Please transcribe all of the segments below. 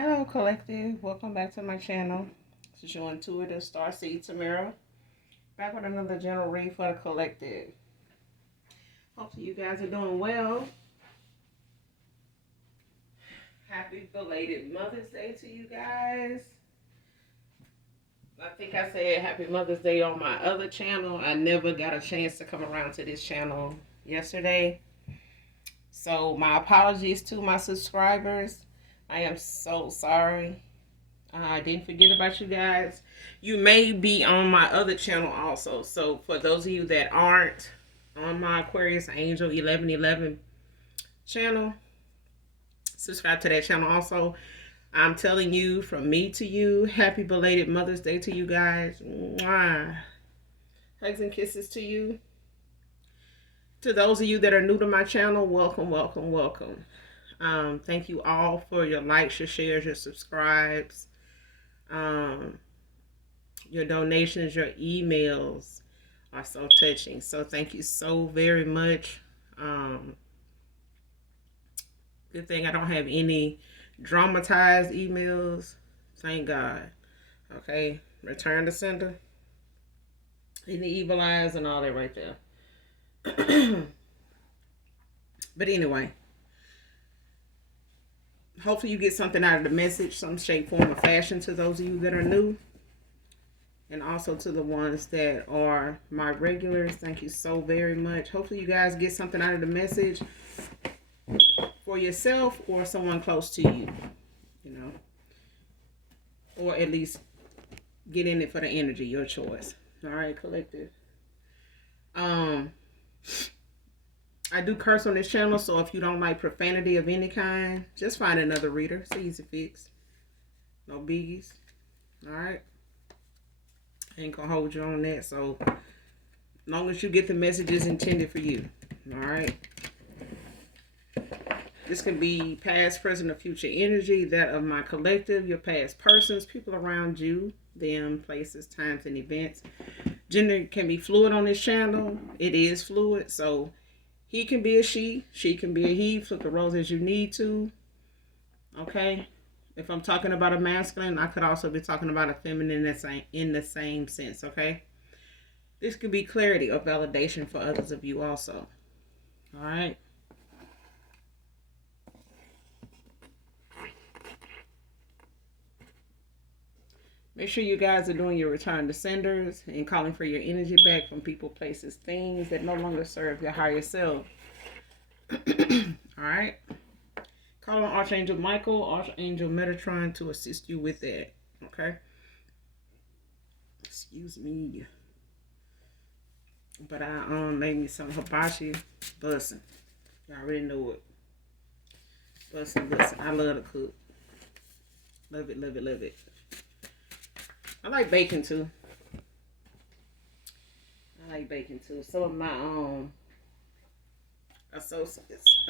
Hello, collective. Welcome back to my channel. This is your intuitive starseed Tamara. Back with another general read for the collective. Hopefully, you guys are doing well. Happy belated Mother's Day to you guys. I think I said Happy Mother's Day on my other channel. I never got a chance to come around to this channel yesterday. So, my apologies to my subscribers. I am so sorry. I didn't forget about you guys. You may be on my other channel also. So for those of you that aren't on my Aquarius Angel 1111 channel, subscribe to that channel also. I'm telling you, from me to you, happy belated Mother's Day to you guys. Mwah. Hugs and kisses to you. To those of you that are new to my channel, welcome, welcome, welcome. Thank you all for your likes, your shares, your subscribes. Your donations, your emails are so touching. So thank you so very much. Good thing I don't have any dramatized emails. Thank God. Okay. Return to sender. Any evil eyes and all that right there. But anyway. Hopefully you get something out of the message, some shape, form, or fashion to those of you that are new. And also to the ones that are my regulars, thank you so very much. Hopefully you guys get something out of the message for yourself or someone close to you, you know. Or at least get in it for the energy, your choice. All right, collective. I do curse on this channel, so if you don't like profanity of any kind, just find another reader. It's an easy fix. No biggies. All right. Ain't gonna hold you on that. So long as you get the messages intended for you. All right. This can be past, present, or future energy, that of my collective, your past persons, people around you, them, places, times, and events. Gender can be fluid on this channel. It is fluid. So he can be a she can be a he. Flip the roles as you need to. Okay. If I'm talking about a masculine, I could also be talking about a feminine in the same sense, okay? This could be clarity or validation for others of you also. All right? Make sure you guys are doing your return to senders and calling for your energy back from people, places, things that no longer serve your higher self. All right? Call on Archangel Michael, Archangel Metatron to assist you with that. Okay? Excuse me. But I made me some hibachi bussin'. Y'all already know it. Bussin'. I love to cook. Love it, love it, love it. I like bacon too. Some of my associates,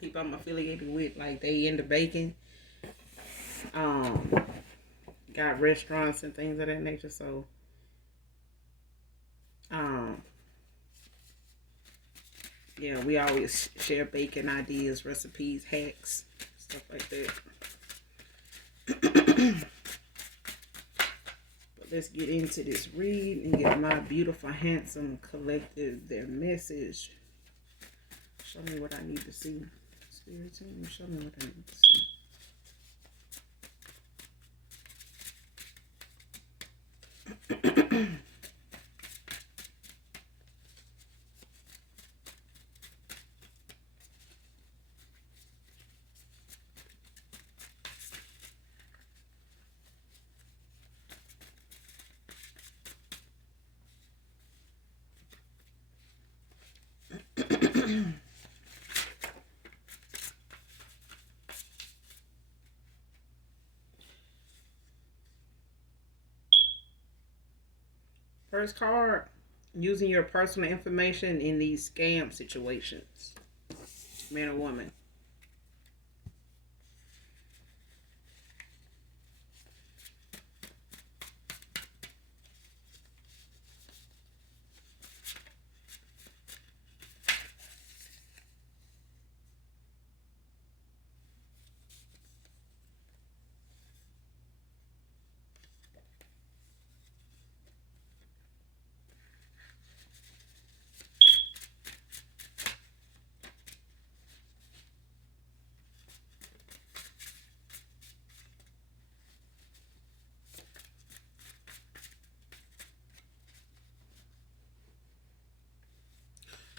people I'm affiliated with, like they into baking. Got restaurants and things of that nature, so yeah, we always share baking ideas, recipes, hacks, stuff like that. But let's get into this read and get my beautiful, handsome collective their message. Show me what I need to see. Spirit team, show me what I need to see. First card, using your personal information in these scam situations. Man or woman.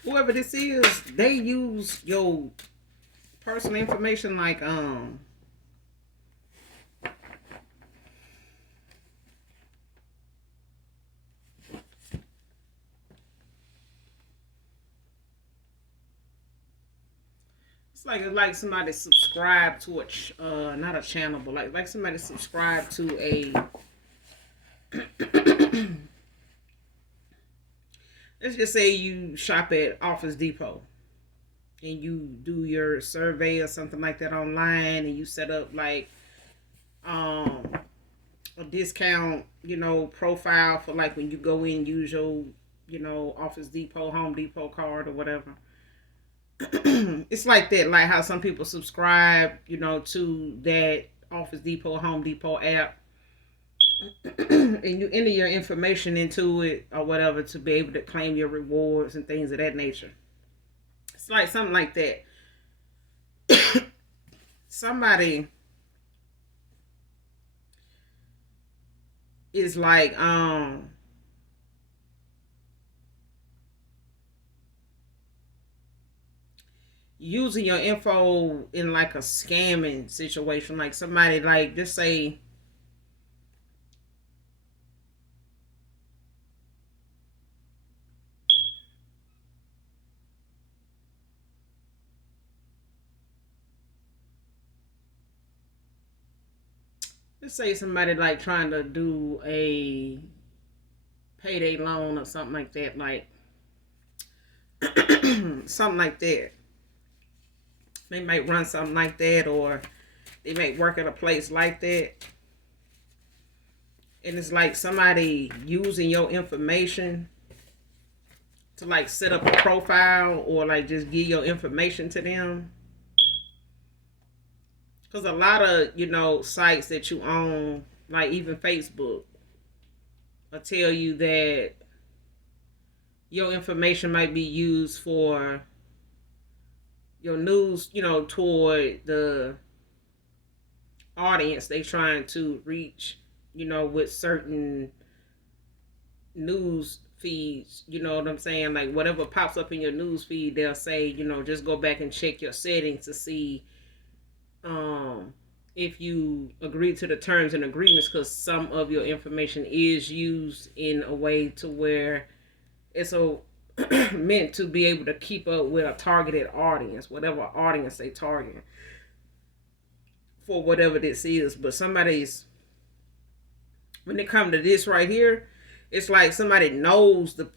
whoever this is, they use your personal information like it's like somebody subscribed to not a channel, but like somebody subscribed to a let's just say you shop at Office Depot and you do your survey or something like that online, and you set up like um a discount, profile for like when you go in, use your, Office Depot, Home Depot card or whatever. It's like that, like how some people subscribe, to that Office Depot, Home Depot app, and you enter your information into it or whatever to be able to claim your rewards and things of that nature. It's like something like that. Somebody is like using your info in like a scamming situation. Like somebody, like, just say somebody like trying to do a payday loan or something like that, like something like that. They might run something like that, or they might work at a place like that. And it's like somebody using your information to like set up a profile or like just give your information to them. Because a lot of, sites that you own, like even Facebook, will tell you that your information might be used for your news, toward the audience they trying to reach, with certain news feeds. You know what I'm saying? Like whatever pops up in your news feed, they'll say, just go back and check your settings to see if you agree to the terms and agreements, because some of your information is used in a way to where it's meant to be able to keep up with a targeted audience, whatever audience they target for whatever this is. But when it comes to this right here, it's like somebody knows the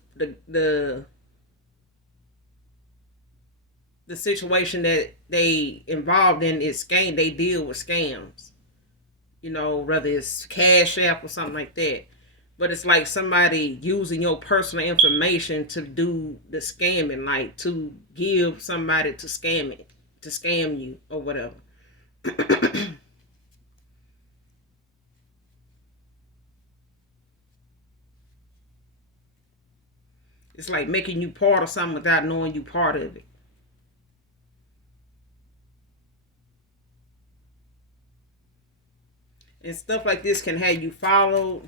situation that they involved in is scam. They deal with scams, whether it's Cash App or something like that. But it's like somebody using your personal information to do the scamming, like to give somebody to scam you or whatever. It's like making you part of something without knowing you part of it. And stuff like this can have you followed,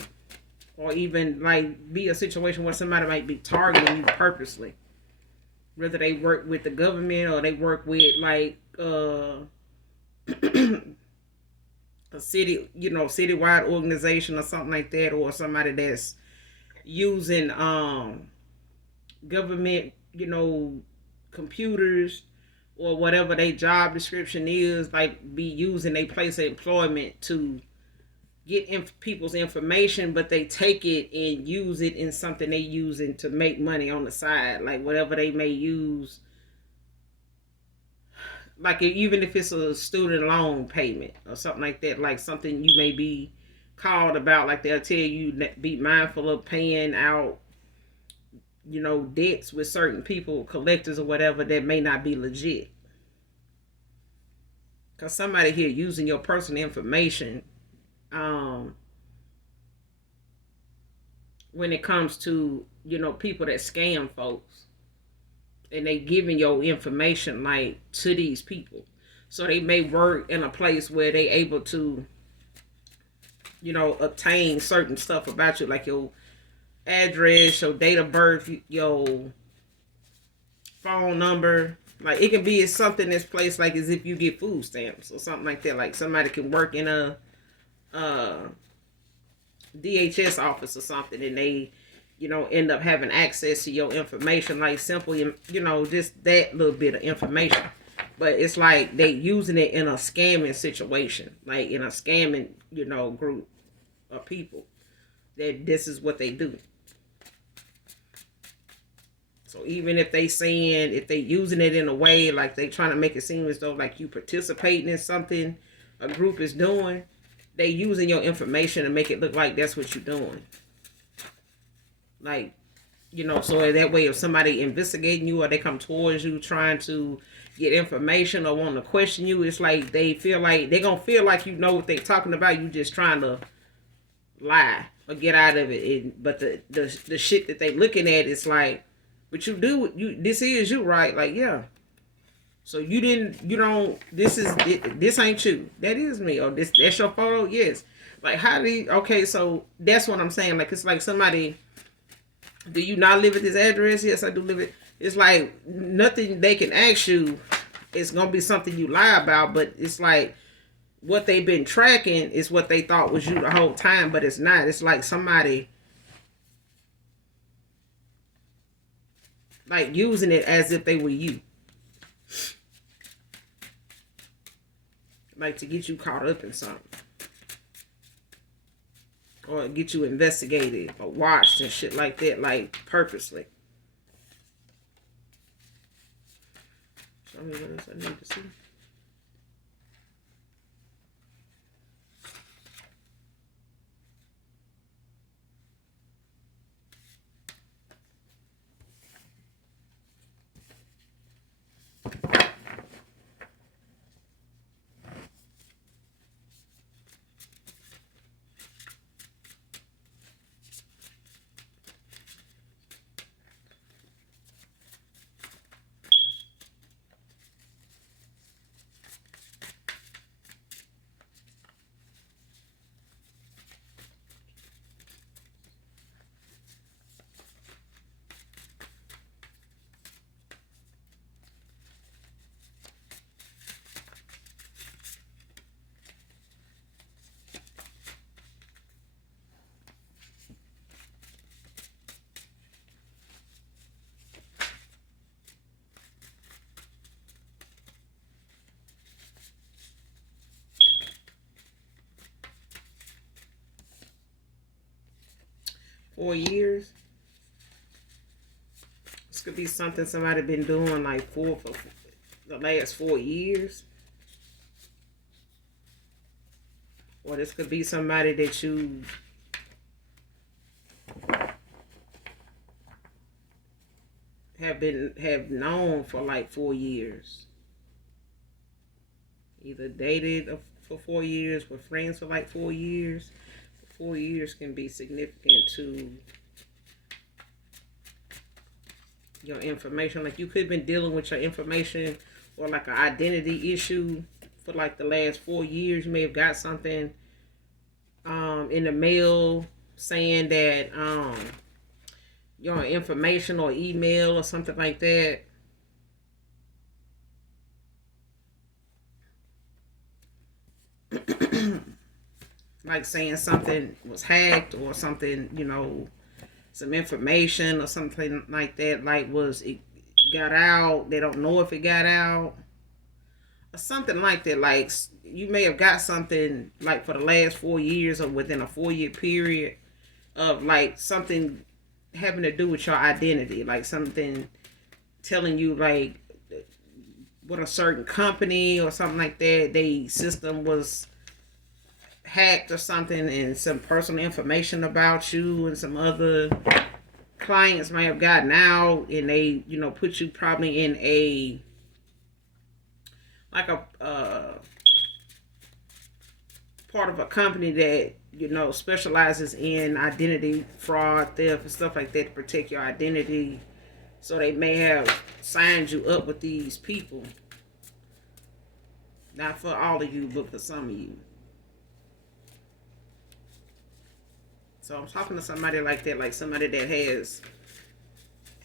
or even like be a situation where somebody might be targeting you purposely. Whether they work with the government or they work with like a city, citywide organization or something like that, or somebody that's using government, computers or whatever their job description is, like be using a place of employment to get people's information, but they take it and use it in something they using to make money on the side, like whatever they may use, like even if it's a student loan payment or something like that, like something you may be called about, like they'll tell you that be mindful of paying out, debts with certain people, collectors or whatever, that may not be legit. Because somebody here using your personal information when it comes to, people that scam folks, and they giving your information like to these people. So they may work in a place where they able to, obtain certain stuff about you, like your address, your date of birth, your phone number. Like it can be something that's placed like as if you get food stamps or something like that. Like somebody can work in a DHS office or something, and they, end up having access to your information, like simply, just that little bit of information. But it's like they using it in a scamming situation, like in a scamming, group of people. That this is what they do. So even if if they using it in a way like they trying to make it seem as though like you participating in something a group is doing, they using your information to make it look like that's what you're doing. Like, so that way if somebody investigating you or they come towards you trying to get information or want to question you, it's like they gonna feel like you know what they talking about. You just trying to lie or get out of it. But the shit that they looking at is like, but this is you, right? Like, yeah. So this ain't you. That is me. Or that's your photo? Yes. Like, okay, so that's what I'm saying. Like, it's like somebody, do you not live at this address? Yes, I do live it. It's like nothing they can ask you. It's going to be something you lie about, but it's like what they've been tracking is what they thought was you the whole time, but it's not. It's like somebody like using it as if they were you. Like to get you caught up in something. Or get you investigated or watched and shit like that, like purposely. Show me what else I need to see. 4 years. This could be something somebody been doing like for the last 4 years. Or this could be somebody that you have known for like 4 years. Either dated for 4 years, were friends for like 4 years. 4 years can be significant to your information. Like you could have been dealing with your information or like an identity issue for like the last 4 years. You may have got something in the mail saying that your information or email or something like that. Like saying something was hacked or something, some information or something like that, like it got out. They don't know if it got out or something like that. Like you may have got something like for the last 4 years or within a 4-year period of like something having to do with your identity, like something telling you like what a certain company or something like that, they system was hacked or something, and some personal information about you and some other clients may have gotten out, and they put you probably in a like a part of a company that specializes in identity fraud, theft, and stuff like that to protect your identity. So they may have signed you up with these people, not for all of you, but for some of you. So I'm talking to somebody like that, like somebody that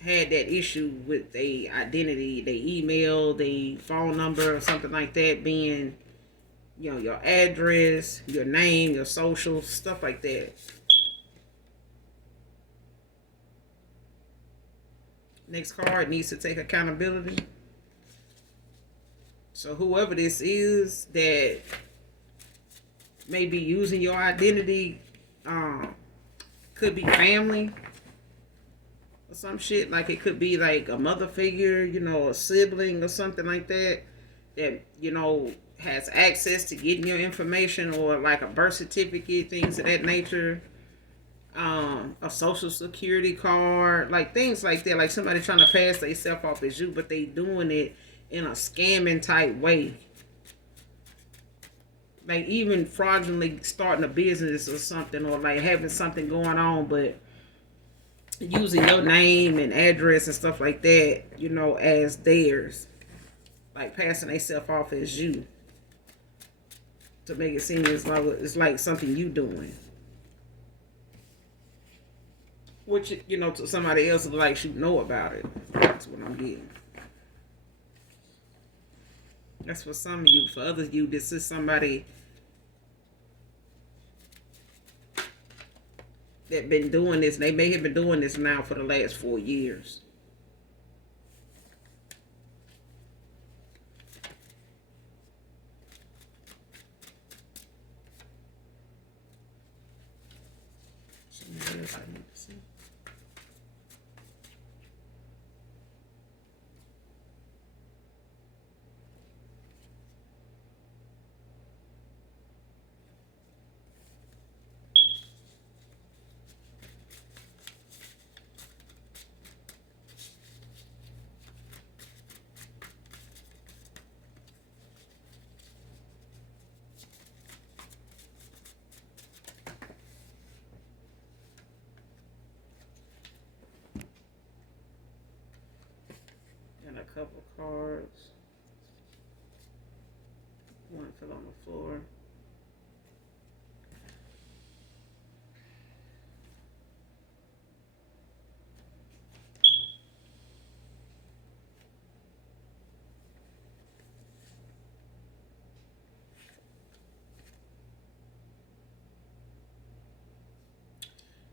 had that issue with their identity, their email, their phone number, or something like that being, your address, your name, your social, stuff like that. Next card needs to take accountability. So whoever this is that may be using your identity, could be family or some shit. Like it could be like a mother figure, a sibling or something like that, that, has access to getting your information, or like a birth certificate, things of that nature. A social security card, like things like that. Like somebody trying to pass themselves off as you, but they doing it in a scamming type way. Like even fraudulently starting a business or something, or like having something going on, but using your name and address and stuff like that, as theirs. Like passing themselves off as you to make it seem as like it's like something you doing. Which, to somebody else, like should know about it. That's what I'm getting. That's for some of you. For others of you, this is somebody that been doing this. They may have been doing this now for the last 4 years. Somebody else I need to see. And a couple cards. One fell on the floor.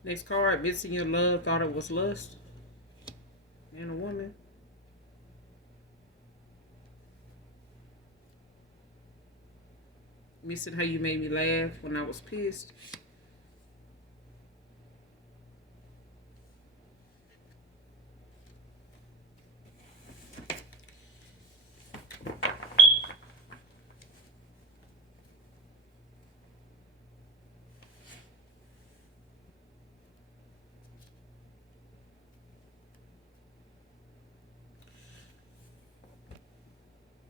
Next card, missing your love, thought it was lust. Man or woman. Missing how you made me laugh when I was pissed.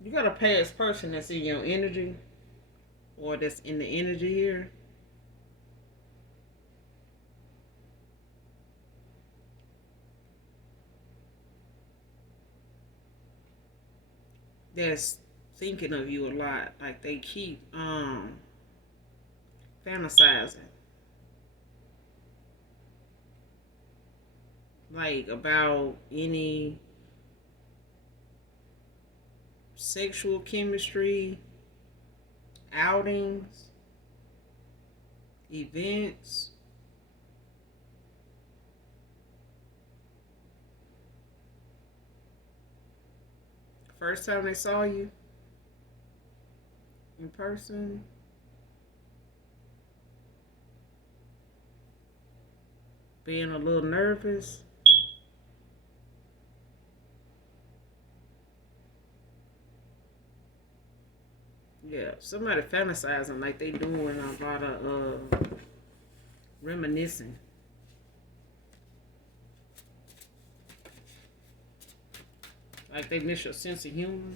You got a past person that's in your energy, or that's in the energy here. That's thinking of you a lot. Like they keep fantasizing. Like about any sexual chemistry, outings, events. First time they saw you in person. Being a little nervous. Yeah, somebody fantasizing like they doing a lot of reminiscing. Like they miss your sense of humor.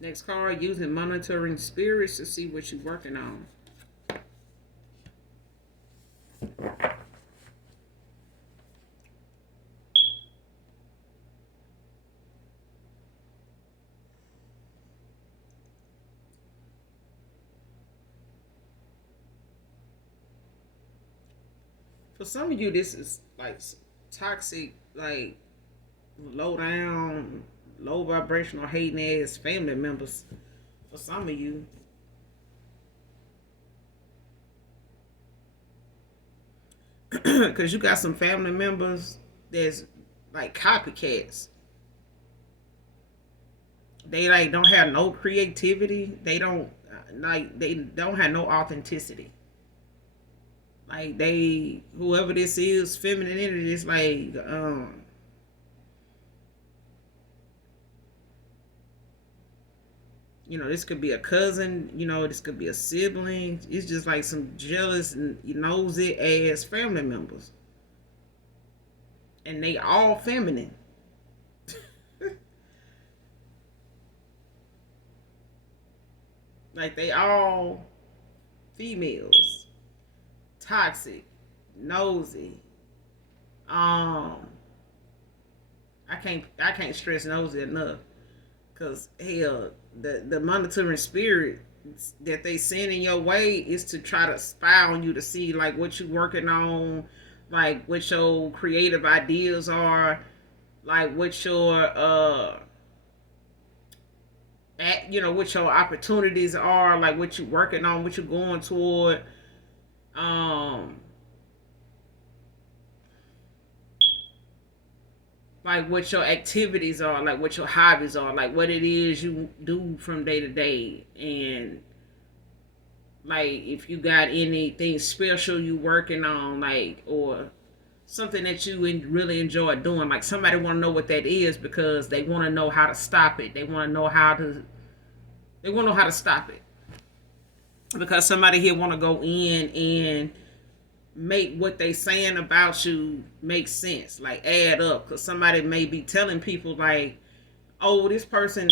Next card, using monitoring spirits to see what you're working on. For some of you, this is like toxic, like low down, low vibrational, hating ass family members. For some of you, because you got some family members that's like copycats. They like don't have no creativity. They don't have no authenticity. Like they whoever this is, feminine energy is like this could be a cousin, this could be a sibling. It's just like some jealous and nosy ass family members. And they all feminine. Like they all females. Toxic, nosy. Um I can't stress nosy enough. Cause hell, the monitoring spirit that they send in your way is to try to spy on you to see like what you working on, like what your creative ideas are, like what your what your opportunities are, like what you working on, what you going toward. Um like what your activities are, like what your hobbies are, like what it is you do from day to day, and like if you got anything special you working on, like or something that you really enjoy doing. Like somebody want to know what that is because they want to know how to stop it. They want to know how to. They want to know how to stop it because somebody here want to go in and make what they saying about you make sense, like add up. Because somebody may be telling people like, "Oh, this person,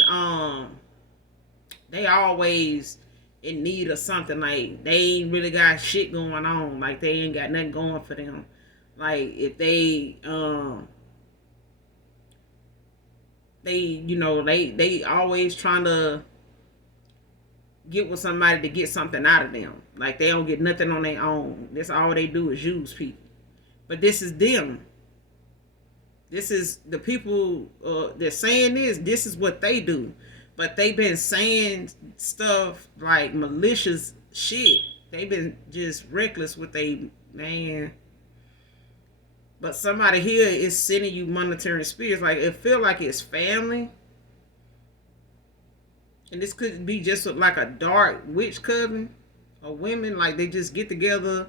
they always in need of something. Like they ain't really got shit going on. Like they ain't got nothing going for them. Like if they always trying to get with somebody to get something out of them. Like they don't get nothing on their own. That's all they do is use people. But this is them. This is the people that saying this. This is what they do. But they've been saying stuff like malicious shit. They've been just reckless with they man. But somebody here is sending you monitoring spirits. Like it feel like it's family. And this could be just like a dark witch coven or women. Like they just get together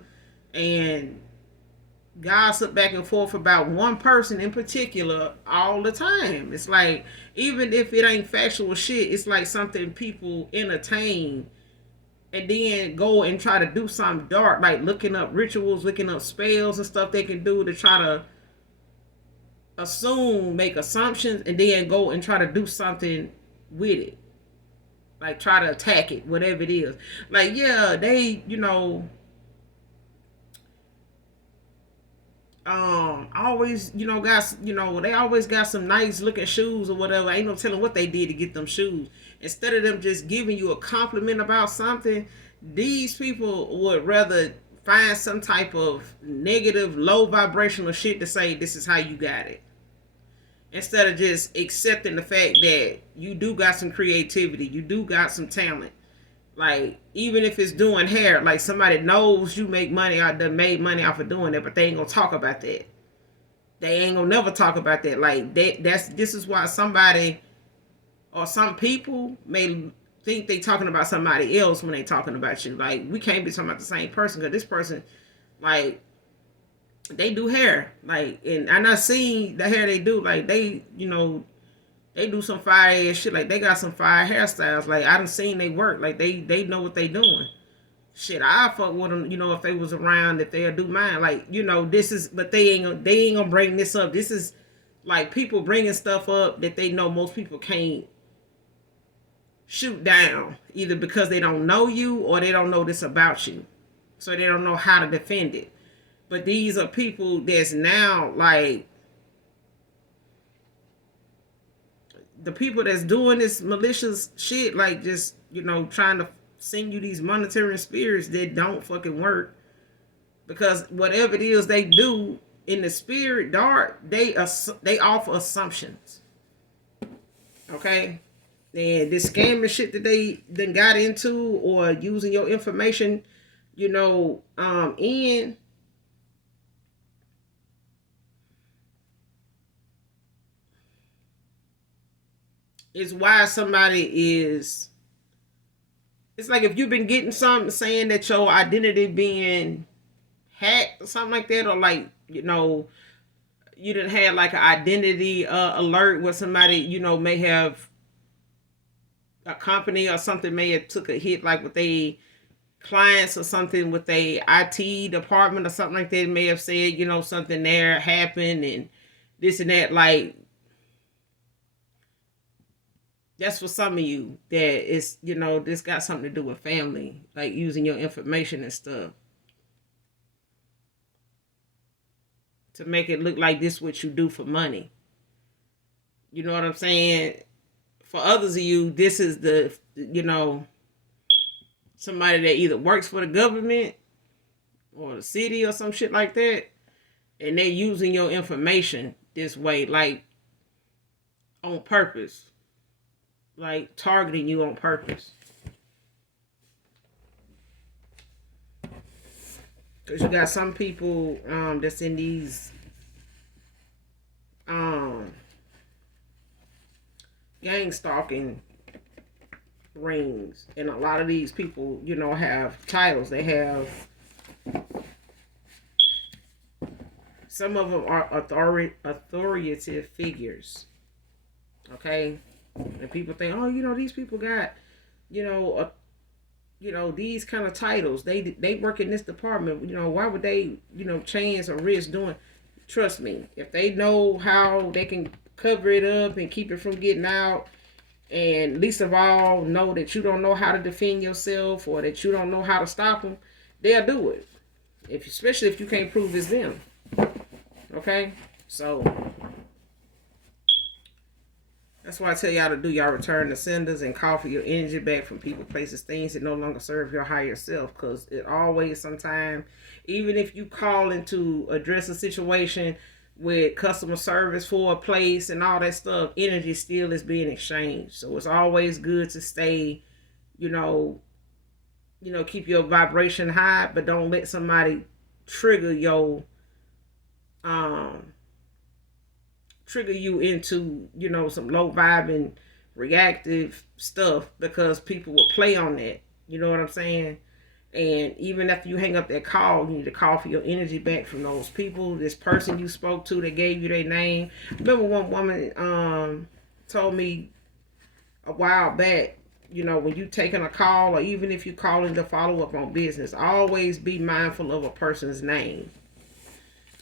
and gossip back and forth about one person in particular all the time. It's like even if it ain't factual shit, it's like something people entertain and then go and try to do something dark, like looking up rituals, looking up spells and stuff they can do to try to make assumptions, and then go and try to do something with it. Like try to attack it, whatever it is. Like yeah, they always got they always got some nice looking shoes or whatever. Ain't no telling what they did to get them shoes. Instead of them just giving you a compliment about something, these people would rather find some type of negative low vibrational shit to say this is how you got it, instead of just accepting the fact that you do got some creativity, you do got some talent. Like even if it's doing hair, like somebody knows you make money out there, made money off of doing that, but they ain't gonna talk about that. They ain't gonna never talk about that. Like this is why somebody or some people may think they talking about somebody else when they talking about you. Like we can't be talking about the same person because this person, like they do hair, like, and I not seen the hair they do. Like they do some fire ass shit. Like they got some fire hairstyles. Like I done seen they work. Like they know what they doing. Shit, I fuck with them. If they was around, if they'll do mine. Like this is, but they ain't gonna bring this up. This is like people bringing stuff up that they know most people can't shoot down, either because they don't know you or they don't know this about you, so they don't know how to defend it. But these are people that's now like the people that's doing this malicious shit, like just trying to send you these monitoring spirits that don't fucking work. because whatever it is they do in the spirit dark, they offer assumptions. Okay, and this scamming shit that they then got into, or using your information, in is why somebody is. It's like if you've been getting something saying that your identity being hacked or something like that, or like you didn't have like an identity alert where somebody may have a company or something may have took a hit, like with a clients or something with a IT department or something like that, may have said something there happened and this and that. Like, that's for some of you that is this got something to do with family, like using your information and stuff to make it look like this what you do for money. You know what I'm saying? For others of you, this is the somebody that either works for the government or the city or some shit like that, and they're using your information this way, like on purpose, like targeting you on purpose. Because you got some people that's in these gang stalking rings, and a lot of these people have titles. They have, some of them are authoritative figures. Okay, and people think, oh, these people got these kind of titles. They work in this department. Why would they chance or risk doing? Trust me, if they know how they can cover it up and keep it from getting out, and least of all know that you don't know how to defend yourself, or that you don't know how to stop them, they'll do it. Especially if you can't prove it's them. Okay, so that's why I tell y'all to do y'all return to senders and call for your energy back from people, places, things that no longer serve your higher self. Because it always, sometime, even if you call in to address a situation with customer service for a place and all that stuff, energy still is being exchanged. So it's always good to stay, keep your vibration high, but don't let somebody trigger your trigger you into some low vibing reactive stuff, because people will play on that. You know what I'm saying? And even after you hang up that call, you need to call for your energy back from those people. This person you spoke to that gave you their name. Remember one woman told me a while back, when you taking a call, or even if you calling to follow up on business, always be mindful of a person's name.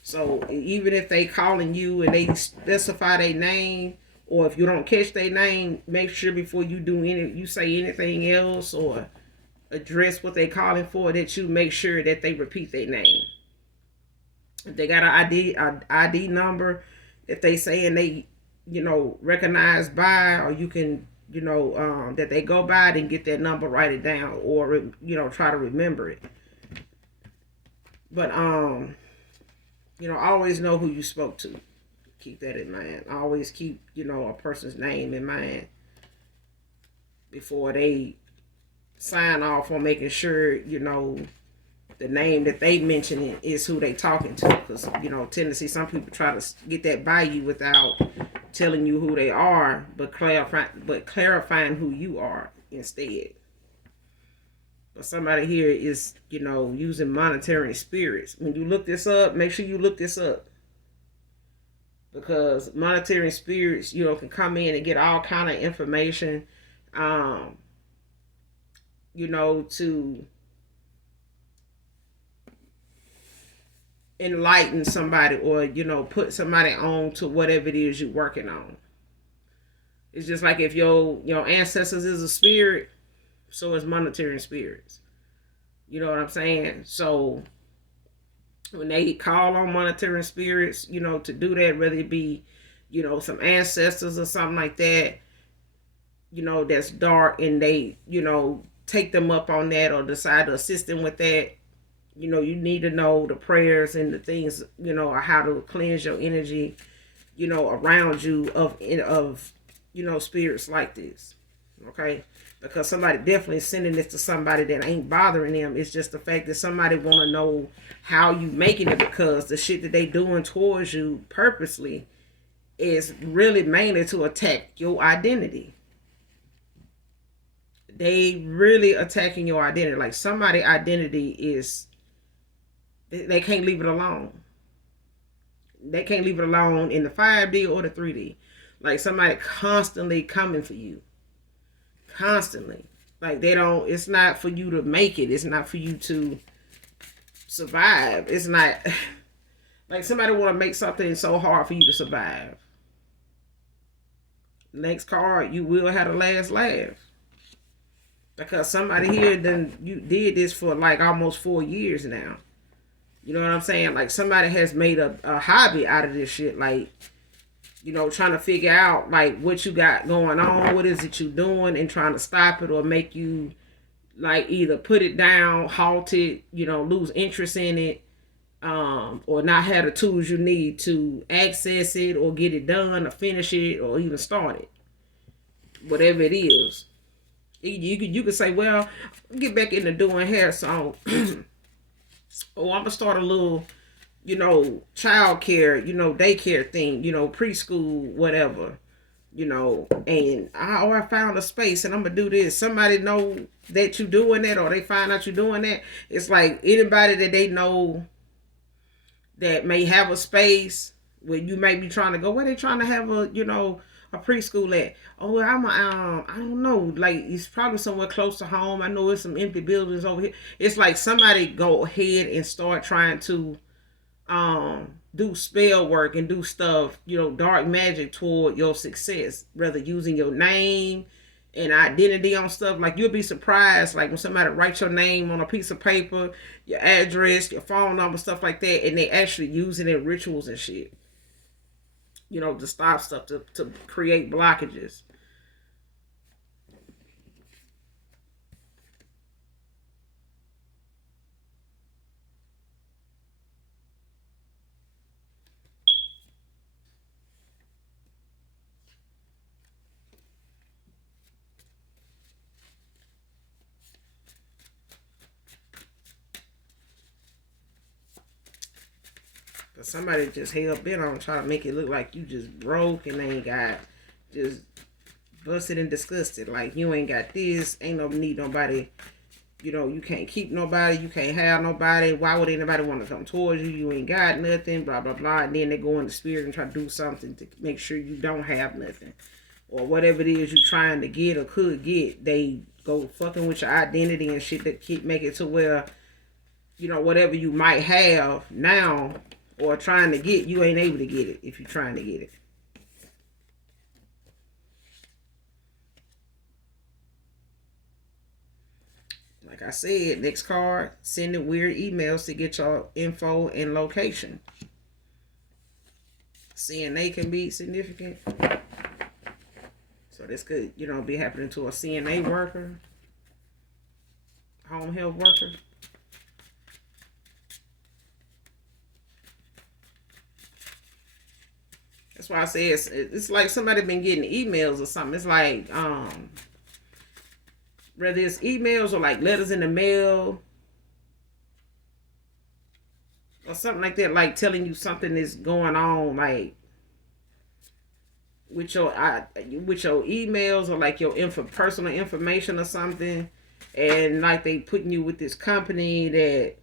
So even if they calling you and they specify their name, or if you don't catch their name, make sure before you say anything else or address what they calling for, that you make sure that they repeat their name. If they got an ID number, if they saying they recognized by, or you can that they go by, then get that number, write it down, or try to remember it. But always know who you spoke to. Keep that in mind. Always keep, a person's name in mind before they sign off on making sure, the name that they mentioning is who they talking to. Because, tend to see some people try to get that by you without telling you who they are, but clarifying who you are instead. But somebody here is, using monitoring spirits. When you look this up, make sure you look this up. Because monitoring spirits, can come in and get all kind of information, to enlighten somebody, or, put somebody on to whatever it is you're working on. It's just like if your ancestors is a spirit, so is monitoring spirits. You know what I'm saying? So when they call on monitoring spirits, to do that, whether it be, some ancestors or something like that, that's dark, and they, take them up on that, or decide to assist them with that, You need to know the prayers and the things, how to cleanse your energy, around you of spirits like this. Okay? Because somebody definitely sending this to somebody that ain't bothering them. It's just the fact that somebody want to know how you making it, because the shit that they doing towards you purposely is really mainly to attack your identity. They really attacking your identity. Like, somebody identity is, they can't leave it alone. They can't leave it alone in the 5D or the 3D. Like, somebody constantly coming for you. Constantly. Like, they don't, it's not for you to make it. It's not for you to survive. It's not like somebody want to make something so hard for you to survive. Next card, you will have the last laugh. Because somebody here then you did this for like almost 4 years now. You know what I'm saying? Like, somebody has made a hobby out of this shit. Like, trying to figure out like what you got going on, what is it you doing, and trying to stop it or make you like either put it down, halt it, lose interest in it, or not have the tools you need to access it or get it done or finish it or even start it. Whatever it is. You could say, well, get back into doing hair, so oh, I'm gonna start a little, child care, daycare thing, preschool, whatever, and I found a space and I'm gonna do this. Somebody know that you doing that, or they find out you doing that. It's like anybody that they know that may have a space where you may be trying to go, where they trying to have a preschool at. Oh, I don't know. Like, it's probably somewhere close to home. I know there's some empty buildings over here. It's like somebody go ahead and start trying to do spell work and do stuff, dark magic toward your success, rather using your name and identity on stuff. Like, you'll be surprised, like when somebody writes your name on a piece of paper, your address, your phone number, stuff like that, and they actually use it in rituals and shit, to stop stuff, to create blockages. But somebody just hell bent on trying to make it look like you just broke and ain't got, just busted and disgusted. Like, you ain't got this, ain't no need nobody, you can't keep nobody, you can't have nobody. Why would anybody want to come towards you? You ain't got nothing, blah, blah, blah. And then they go in the spirit and try to do something to make sure you don't have nothing. Or whatever it is you're trying to get or could get, they go fucking with your identity and shit that keep make it to where, whatever you might have now or trying to get, you ain't able to get it if you're trying to get it. Like I said, next card, sending weird emails to get your info and location. CNA can be significant. So this could, be happening to a CNA worker, home health worker. That's why I say it's like somebody been getting emails or something. It's like, whether it's emails or like letters in the mail or something like that, like telling you something is going on, like with your emails or like your personal information or something, and like they putting you with this company that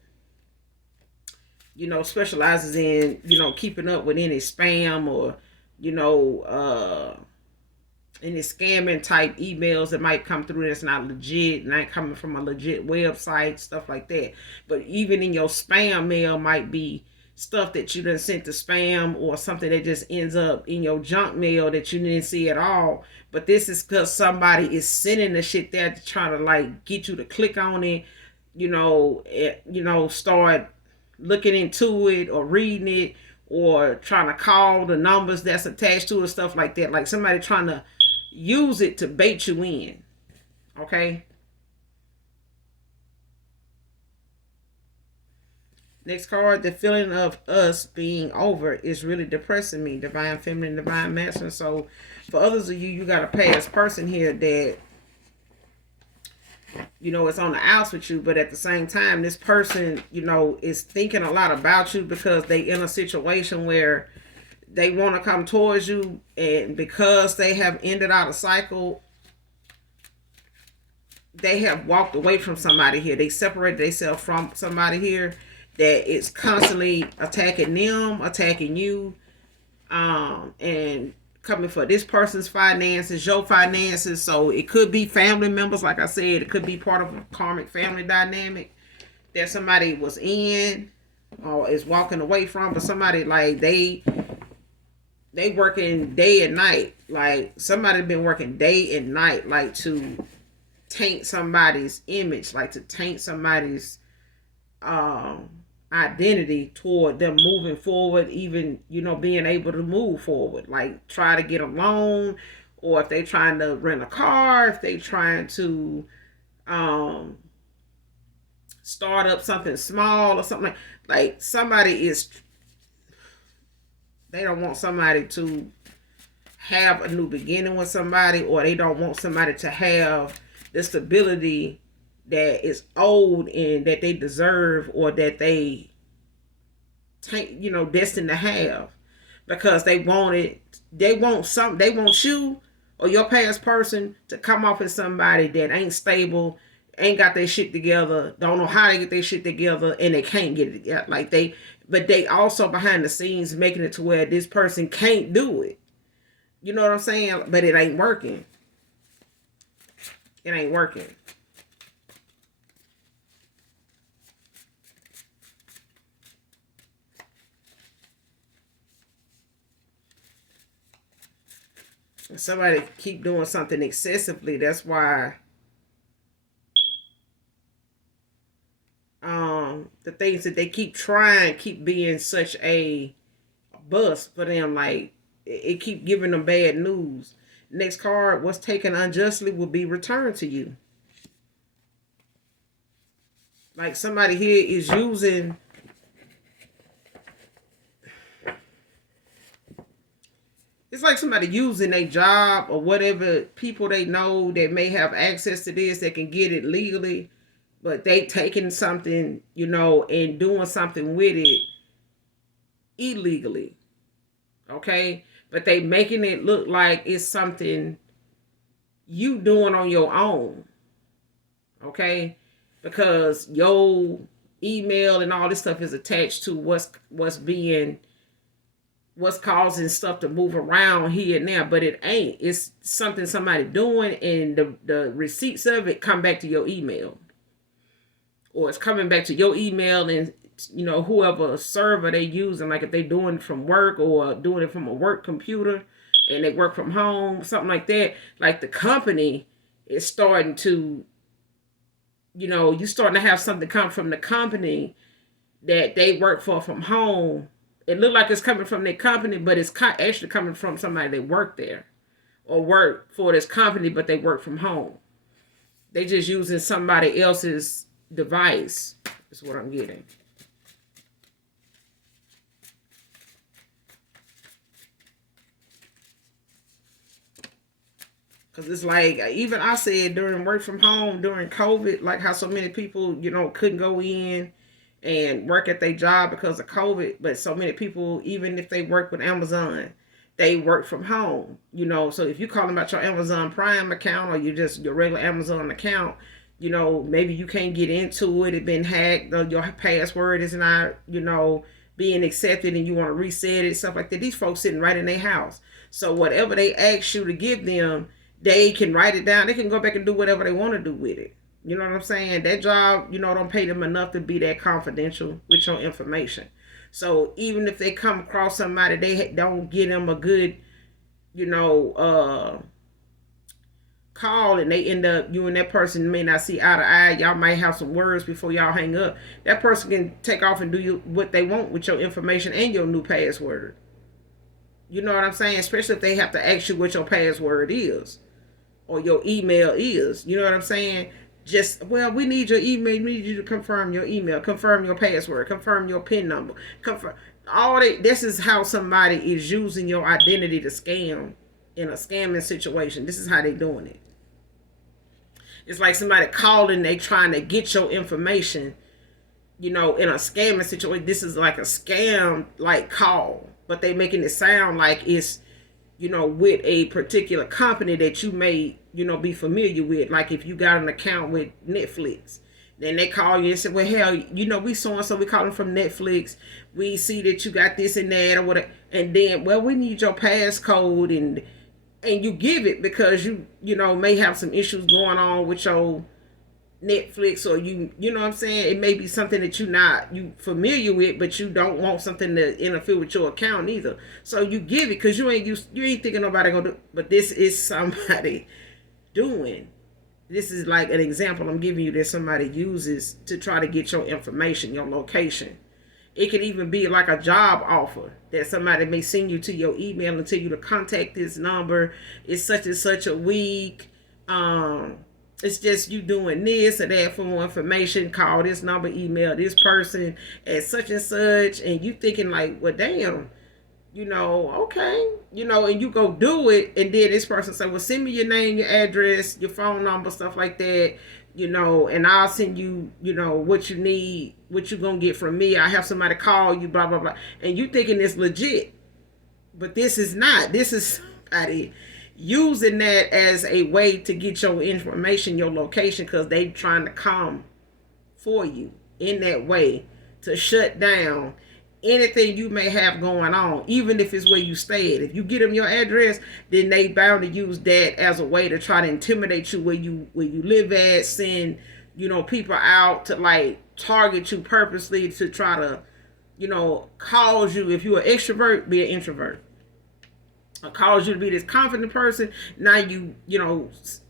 specializes in keeping up with any spam or any scamming type emails that might come through that's not legit, not coming from a legit website, stuff like that. But even in your spam mail might be stuff that you done sent to spam, or something that just ends up in your junk mail that you didn't see at all. But this is because somebody is sending the shit there to try to like get you to click on it, start looking into it or reading it, or trying to call the numbers that's attached to it, stuff like that. Like somebody trying to use it to bait you in. Okay? Next card, the feeling of us being over is really depressing me. Divine feminine, divine masculine. So for others of you, you got a past person here that, it's on the outs with you, but at the same time, this person, is thinking a lot about you because they in a situation where they want to come towards you, and because they have ended out a cycle, they have walked away from somebody here. They separated themselves from somebody here that is constantly attacking them, attacking you, and coming for this person's finances, your finances. So it could be family members, like I said, it could be part of a karmic family dynamic that somebody was in or is walking away from, but somebody like they working day and night. Like somebody been working day and night, like to taint somebody's image, like to taint somebody's identity toward them moving forward, even being able to move forward, like try to get a loan, or if they trying to rent a car, if they trying to start up something small or something, like somebody is, they don't want somebody to have a new beginning with somebody, or they don't want somebody to have the stability that is owed and that they deserve, or that they destined to have, because they want you or your past person to come off as somebody that ain't stable, ain't got their shit together, don't know how to get their shit together, and they can't get it together. But they also behind the scenes making it to where this person can't do it. You know what I'm saying? But it ain't working. It ain't working. Somebody keep doing something excessively. That's why the things that they keep trying keep being such a bust for them. Like it keep giving them bad news. Next card, what's taken unjustly will be returned to you. Like somebody here is using, it's like somebody using a job or whatever, people they know that may have access to this, that can get it legally, but they taking something, and doing something with it illegally. Okay? But they making it look like it's something you doing on your own. Okay? Because your email and all this stuff is attached to what's causing stuff to move around here and there, but it ain't. It's something somebody doing, and the receipts of it come back to your email, or it's coming back to your email, and whoever server they using, like if they doing it from work or doing it from a work computer and they work from home, something like that. Like the company is starting to, you starting to have something come from the company that they work for from home. It look like it's coming from their company, but it's actually coming from somebody that work there or work for this company, but they work from home. They just using somebody else's device, is what I'm getting. Because it's like, even I said during work from home, during COVID, like how so many people, couldn't go in and work at their job because of COVID. But so many people, even if they work with Amazon, they work from home. So if you call them about your Amazon Prime account, or you just your regular Amazon account, maybe you can't get into it. It been hacked. Your password is not, being accepted, and you want to reset it, stuff like that. These folks sitting right in their house. So whatever they ask you to give them, they can write it down. They can go back and do whatever they want to do with it. You know what I'm saying? That job, don't pay them enough to be that confidential with your information. So even if they come across somebody, they don't give them a good, call, and they end up, you and that person may not see eye to eye. Y'all might have some words before y'all hang up. That person can take off and do what they want with your information and your new password. You know what I'm saying? Especially if they have to ask you what your password is or your email is. You know what I'm saying? just, well, we need your email. We need you to confirm your email, confirm your password, confirm your PIN number, confirm all that. This is how somebody is using your identity to scam in a scamming situation. This is how they doing it. It's like somebody calling, they trying to get your information, in a scamming situation. This is like a scam like call, but they making it sound like it's, with a particular company that you may, be familiar with. Like if you got an account with Netflix, then they call you and say, well, hell, we so and so, we calling from Netflix. We see that you got this and that or whatever. And then, well, we need your passcode, and you give it because you may have some issues going on with your Netflix, or you know what I'm saying? It may be something that you familiar with, but you don't want something to interfere with your account either. So you give it because you ain't thinking nobody gonna do. But this is somebody doing. This is like an example I'm giving you that somebody uses to try to get your information, your location. It could even be like a job offer that somebody may send you to your email and tell you to contact this number. It's such and such a week. It's just you doing this or that for more information. Call this number, email this person at such and such. And you thinking like, well, damn, okay. And you go do it. And then this person say, well, send me your name, your address, your phone number, stuff like that. And I'll send you, what you need, what you gonna get from me. I have somebody call you, blah, blah, blah. And you thinking it's legit. But this is not. This is somebody using that as a way to get your information, your location, because they trying to come for you in that way to shut down anything you may have going on, even if it's where you stayed. If you get them your address, then they bound to use that as a way to try to intimidate you where you live at, send people out to like target you purposely to try to cause you, if you're an extrovert, be an introvert. Cause you to be this confident person. Now you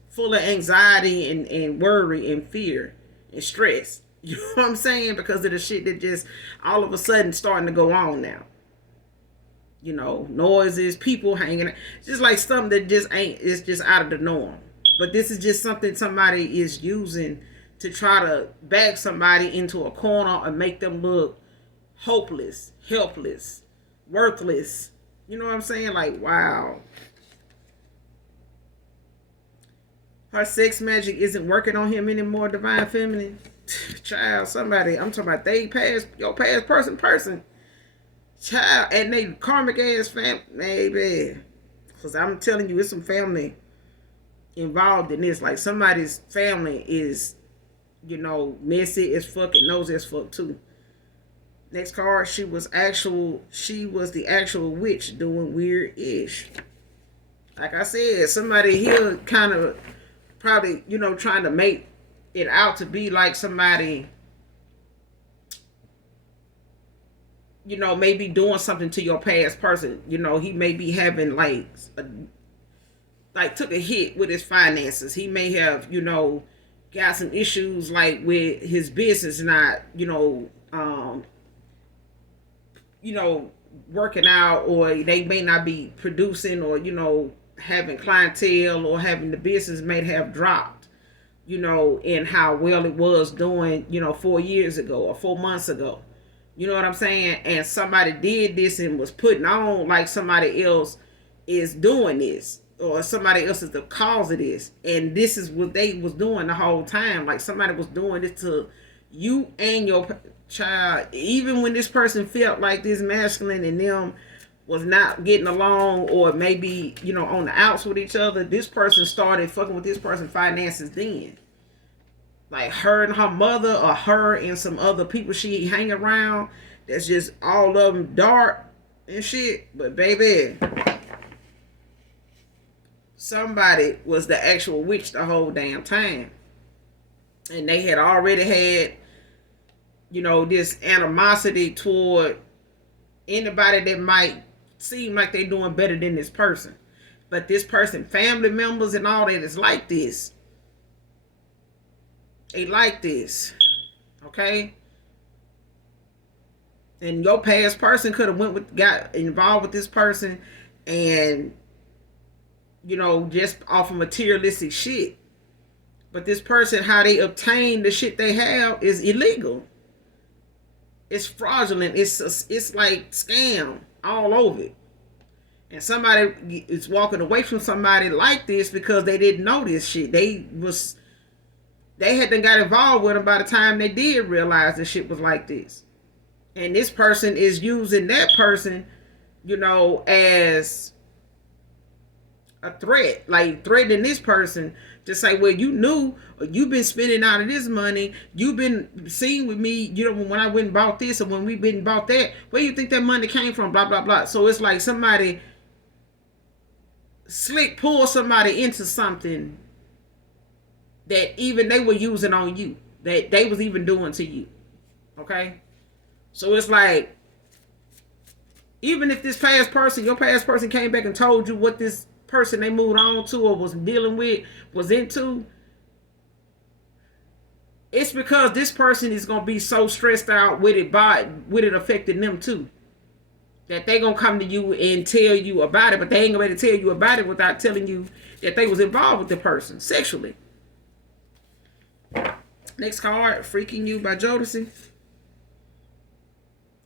full of anxiety and worry and fear and stress. You know what I'm saying? Because of the shit that just all of a sudden starting to go on now. Noises, people hanging, just like something that just ain't, it's just out of the norm. But this is just something somebody is using to try to back somebody into a corner and make them look hopeless, helpless, worthless. You know what I'm saying? Like, wow. Her sex magic isn't working on him anymore, divine feminine. Child, somebody, I'm talking about your past person. Child, and they karmic ass family, baby. Because I'm telling you, it's some family involved in this. Like somebody's family is, messy as fuck and nosy as fuck too. Next card, she was the actual witch doing weird-ish. Like I said, somebody here kind of probably, trying to make it out to be like somebody, maybe doing something to your past person. He may be having like took a hit with his finances. He may have, got some issues like with his business not, working out, or they may not be producing, or having clientele, or having the business may have dropped, in how well it was doing 4 years ago or 4 months ago. You know what I'm saying? And somebody did this and was putting on like somebody else is doing this, or somebody else is the cause of this, and this is what they was doing the whole time. Like somebody was doing this to you and your child, even when this person felt like this masculine and them was not getting along, or maybe on the outs with each other. This person started fucking with this person's finances then, like her and her mother, or her and some other people she hang around, that's just all of them dark and shit. But baby, somebody was the actual witch the whole damn time, and they had already had this animosity toward anybody that might seem like they're doing better than this person. But this person, family members and all that, is like this. They like this. Okay? And your past person could have got involved with this person and, just off of materialistic shit. But this person, how they obtain the shit they have is illegal. It's fraudulent. It's like scam all over it. And somebody is walking away from somebody like this because they didn't know this shit. They hadn't got involved with them by the time they did realize the shit was like this. And this person is using that person, as a threat, like threatening this person to say, well, you knew, or you've been spending out of this money, you've been seen with me, when I went and bought this, or when we went and bought that, where you think that money came from, blah blah blah. So it's like somebody slick pull somebody into something that even they were using on you, that they was even doing to you. Okay, so it's like, even if your past person came back and told you what this person they moved on to or was dealing with was into, it's because this person is gonna be so stressed out with it affecting them too, that they gonna come to you and tell you about it, but they ain't gonna be able to tell you about it without telling you that they was involved with the person sexually. Next card, Freaking You by Jodeci.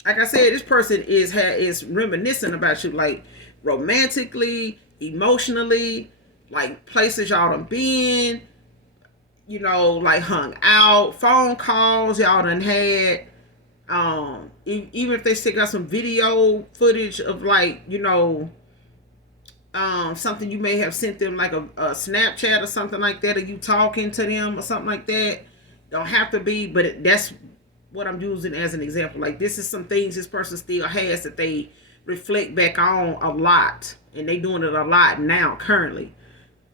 Like I said, this person is reminiscing about you, like romantically, emotionally, like places y'all done been, like hung out, phone calls y'all done had. Even if they still got some video footage of, like, something you may have sent them, like a Snapchat or something like that, or you talking to them or something like that. Don't have to be, but that's what I'm using as an example. Like, this is some things this person still has that they reflect back on a lot, and they doing it a lot now currently.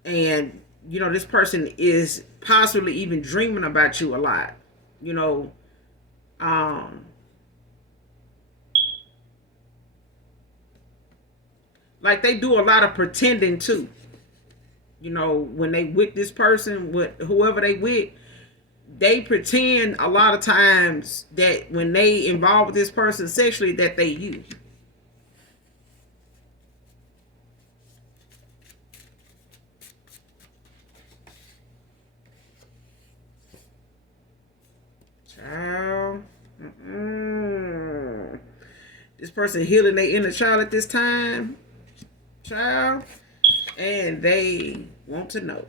And this person is possibly even dreaming about you a lot. Like, they do a lot of pretending too. When they with this person, with whoever they with, they pretend a lot of times that when they involved with this person sexually, that they you. Child. This person healing their inner child at this time, child, and they want to know.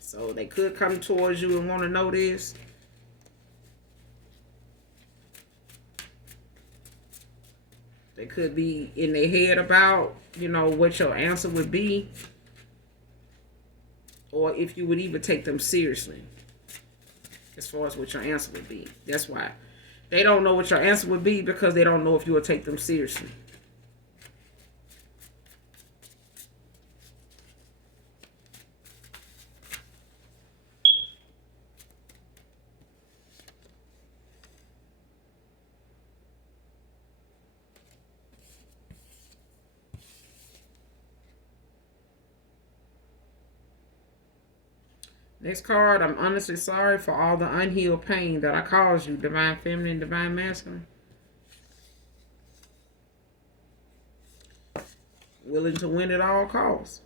So they could come towards you and want to know this. They could be in their head about, what your answer would be, or if you would even take them seriously as far as what your answer would be. That's why they don't know what your answer would be, because they don't know if you will take them seriously. Next card, I'm honestly sorry for all the unhealed pain that I caused you, Divine Feminine, Divine Masculine. Willing to win at all costs.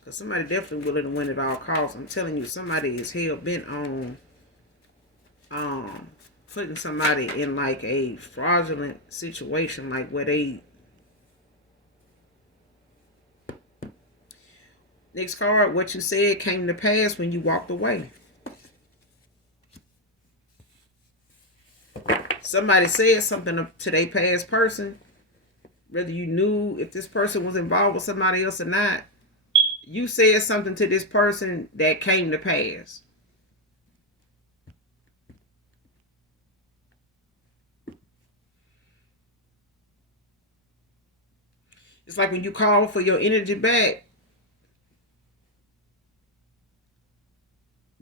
Because somebody definitely willing to win at all costs. I'm telling you, somebody is hell bent on putting somebody in like a fraudulent situation, like where they. Next card, what you said came to pass when you walked away. Somebody said something to their past person, whether you knew if this person was involved with somebody else or not. You said something to this person that came to pass. It's like when you call for your energy back,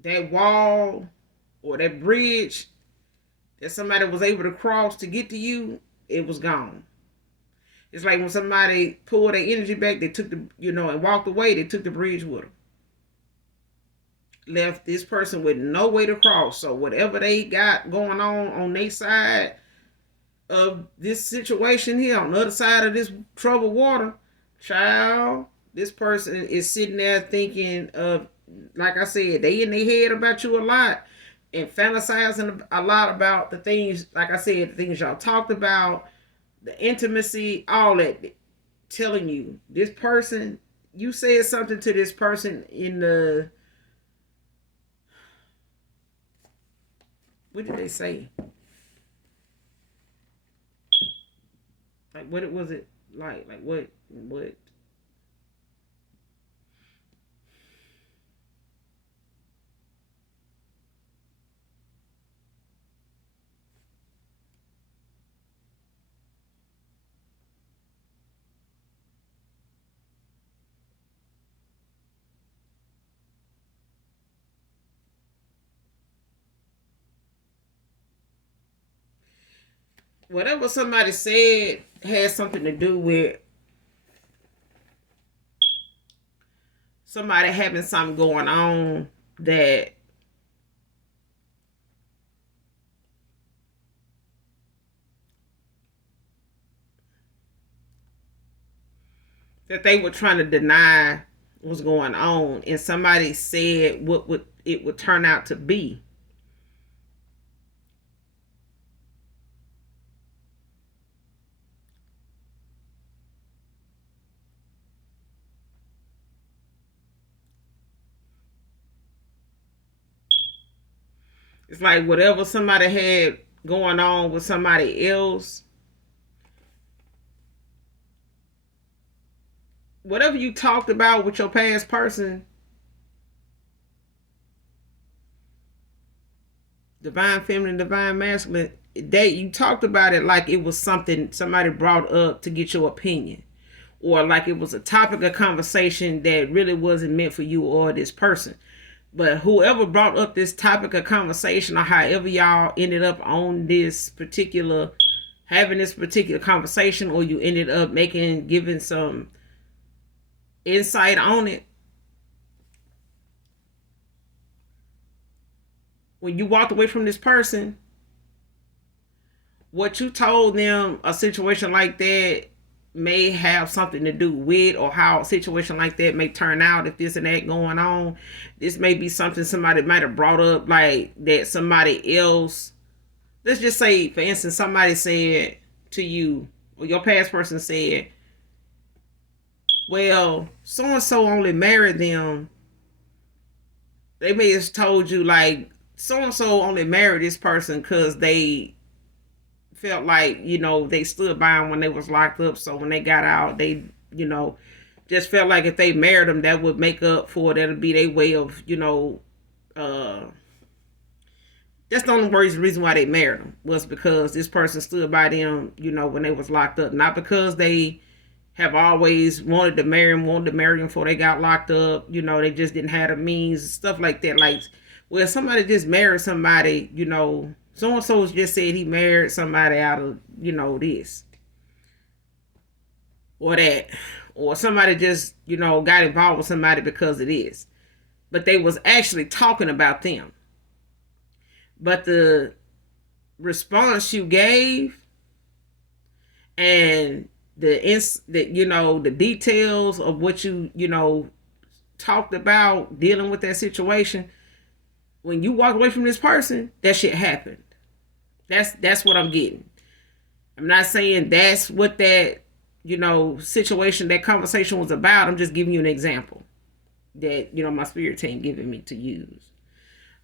that wall or that bridge that somebody was able to cross to get to you, it was gone. It's like when somebody pulled their energy back, they took and walked away, they took the bridge with them. left this person with no way to cross. So whatever they got going on their side of this situation here, on the other side of this troubled water, child, this person is sitting there thinking of, like I said, they in their head about you a lot and fantasizing a lot about the things, like I said, the things y'all talked about, the intimacy, all that. Telling you, this person, you said something to this person in the, what did they say? Like, what was it like? Like, what? Whatever somebody said has something to do with somebody having something going on that they were trying to deny was going on, and somebody said what would it would turn out to be. It's like whatever somebody had going on with somebody else, whatever you talked about with your past person, divine feminine, divine masculine, you talked about it like it was something somebody brought up to get your opinion, or like it was a topic of conversation that really wasn't meant for you or this person. But whoever brought up this topic of conversation, or however y'all ended up on this particular, having this particular conversation, or you ended up giving some insight on it, when you walked away from this person, what you told them a situation like that may have something to do with, or how a situation like that may turn out if this and that going on. This may be something somebody might have brought up, like that somebody else, let's just say for instance, somebody said to you, or your past person said, well, so and so only married them. They may have told you like, so and so only married this person because they felt like, they stood by them when they was locked up. So when they got out, they, just felt like if they married them, that would make up for it. That'll be their way of, uh, that's the only reason why they married them, was because this person stood by them, when they was locked up. Not because they have always wanted to marry them before they got locked up. They just didn't have the means, stuff like that. Like, well, somebody just married somebody, so and so just said he married somebody out of, this or that. Or somebody just, got involved with somebody because it is. But they was actually talking about them. But the response you gave, and the details of what you talked about dealing with that situation, when you walk away from this person, that shit happened. That's what I'm getting. I'm not saying that's what that situation, that conversation was about. I'm just giving you an example that my spirit team giving me to use.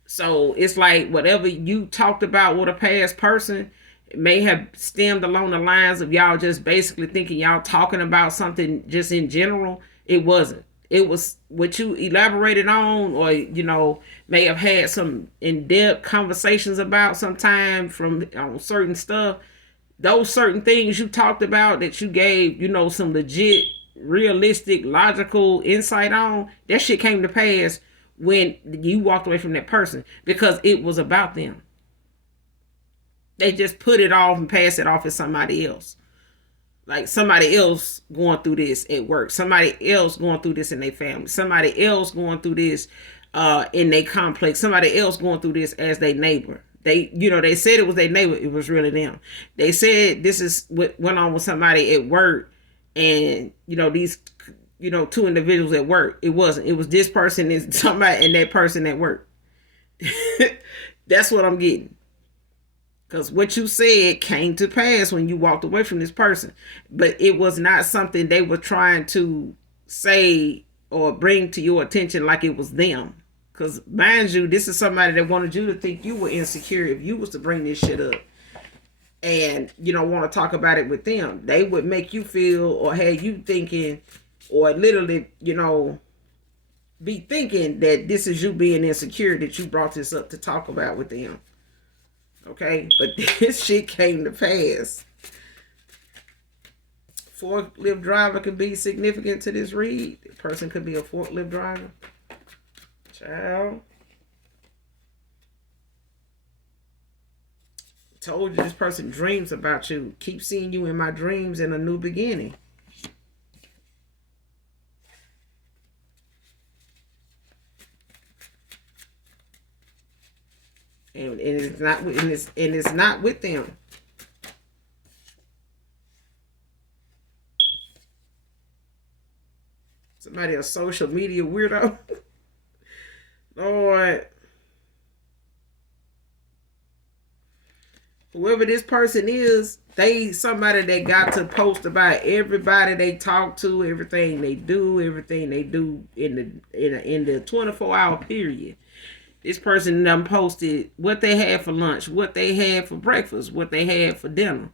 So it's like whatever you talked about with a past person, it may have stemmed along the lines of y'all just basically thinking y'all talking about something just in general. It wasn't. It was what you elaborated on, or may have had some in-depth conversations about sometime from on certain stuff. Those certain things you talked about that you gave some legit, realistic, logical insight on, that shit came to pass when you walked away from that person, because it was about them. They just put it off and pass it off as somebody else. Like somebody else going through this at work, somebody else going through this in their family, somebody else going through this in their complex, somebody else going through this as their neighbor. They said it was their neighbor, it was really them. They said this is what went on with somebody at work, and these two individuals at work. It wasn't. It was this person and somebody and that person at work. That's what I'm getting. Because what you said came to pass when you walked away from this person. But it was not something they were trying to say or bring to your attention like it was them. Because mind you, this is somebody that wanted you to think you were insecure if you was to bring this shit up. And want to talk about it with them. They would make you feel or have you thinking or literally, be thinking that this is you being insecure that you brought this up to talk about with them. Okay, but this shit came to pass. Forklift driver could be significant to this read. The person could be a forklift driver. Child. Told you this person dreams about you. Keep seeing you in my dreams in a new beginning. And it's not it's not with them. Somebody a social media weirdo. Lord. Whoever this person is, they somebody that got to post about everybody they talk to, everything they do in the 24-hour period. This person done posted what they had for lunch, what they had for breakfast, what they had for dinner.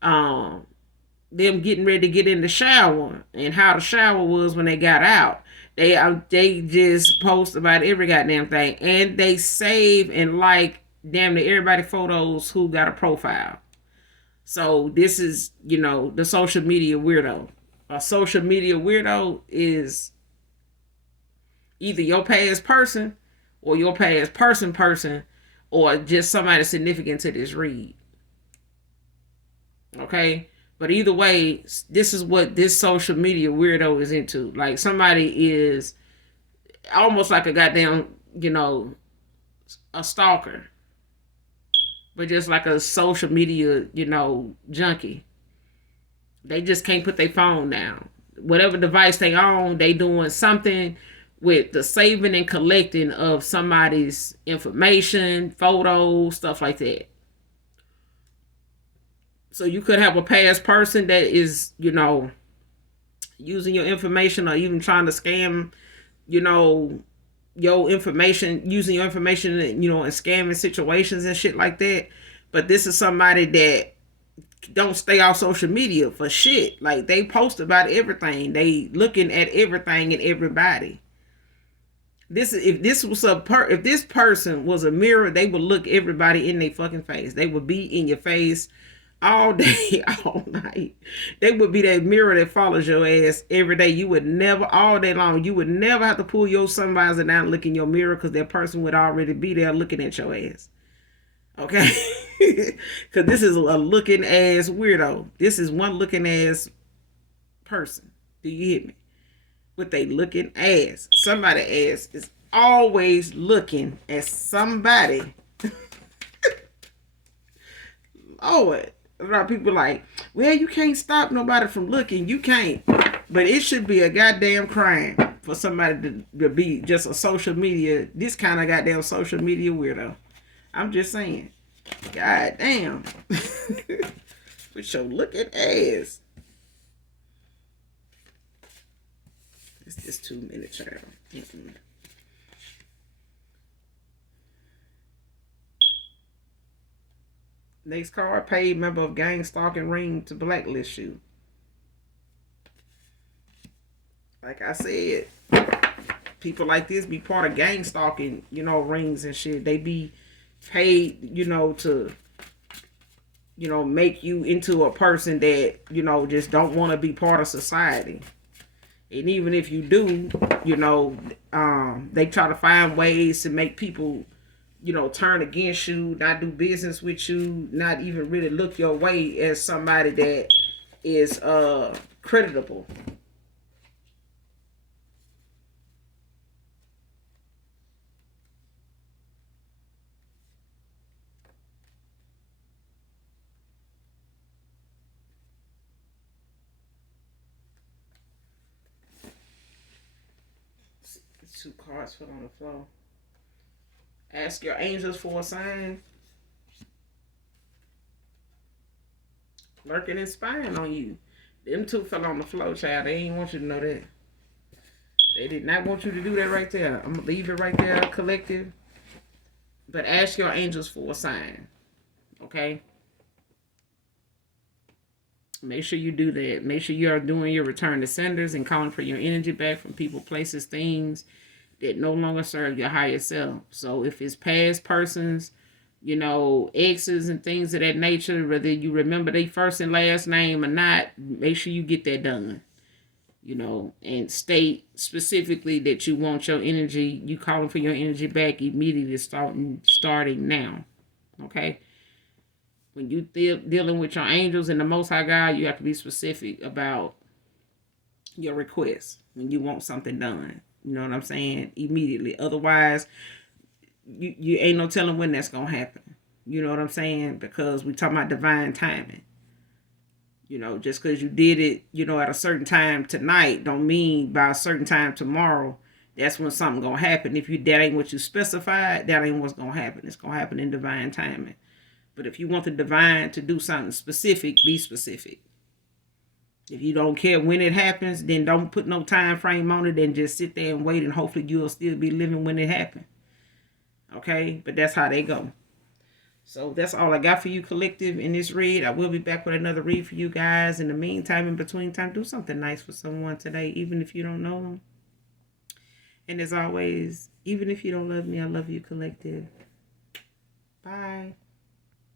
Them getting ready to get in the shower and how the shower was when they got out. They just post about every goddamn thing. And they save and like damn near everybody photos who got a profile. So this is, the social media weirdo. A social media weirdo is either your past person or your past person, or just somebody significant to this read. Okay? But either way, this is what this social media weirdo is into. Like somebody is almost like a goddamn, a stalker. But just like a social media, junkie. They just can't put their phone down. Whatever device they own, they doing something with the saving and collecting of somebody's information, photos, stuff like that. So you could have a past person that is, using your information or even trying to scam, your information, using your information, in scamming situations and shit like that. But this is somebody that don't stay off social media for shit. Like they post about everything. They looking at everything and everybody. If this person was a mirror, they would look everybody in their fucking face. They would be in your face all day, all night. They would be that mirror that follows your ass every day. You would never, all day long, you would never have to pull your sun visor down and look in your mirror because that person would already be there looking at your ass. Okay? Because this is a looking ass weirdo. This is one looking ass person. Do you hear me? With a looking ass. Somebody ass is always looking at somebody. Lord. A lot of people like, well, you can't stop nobody from looking. You can't. But it should be a goddamn crime for somebody to be just a social media, this kind of goddamn social media weirdo. I'm just saying. God damn. With your looking ass. It's just 2 minutes, child. Next card, paid member of gang stalking ring to blacklist you. Like I said, people like this be part of gang stalking, rings and shit. They be paid, to, make you into a person that, just don't want to be part of society. And even if you do, they try to find ways to make people, turn against you, not do business with you, not even really look your way as somebody that is creditable. 2 cards put on the floor. Ask your angels for a sign. Lurking and spying on you. Them 2 fell on the floor, child. They ain't want you to know that. They did not want you to do that right there. I'm going to leave it right there, collective. But ask your angels for a sign. Okay? Make sure you do that. Make sure you are doing your return to senders and calling for your energy back from people, places, things that no longer serve your higher self. So if it's past persons, you know, exes and things of that nature, whether you remember their first and last name or not, make sure you get that done. You know, and state specifically that you want your energy, you calling for your energy back immediately, starting now. Okay? When you dealing with your angels and the Most High God, you have to be specific about your request when you want something done. You know what I'm saying? Immediately. Otherwise, you ain't no telling when that's going to happen. You know what I'm saying? Because we talking about divine timing. You know, just because you did it, you know, at a certain time tonight, don't mean by a certain time tomorrow, that's when something going to happen. If that ain't what you specified, that ain't what's going to happen. It's going to happen in divine timing. But if you want the divine to do something specific, be specific. If you don't care when it happens, then don't put no time frame on it and just sit there and wait and hopefully you'll still be living when it happens. Okay? But that's how they go. So that's all I got for you, collective, in this read. I will be back with another read for you guys. In the meantime, in between time, do something nice for someone today, even if you don't know them. And as always, even if you don't love me, I love you, collective. Bye.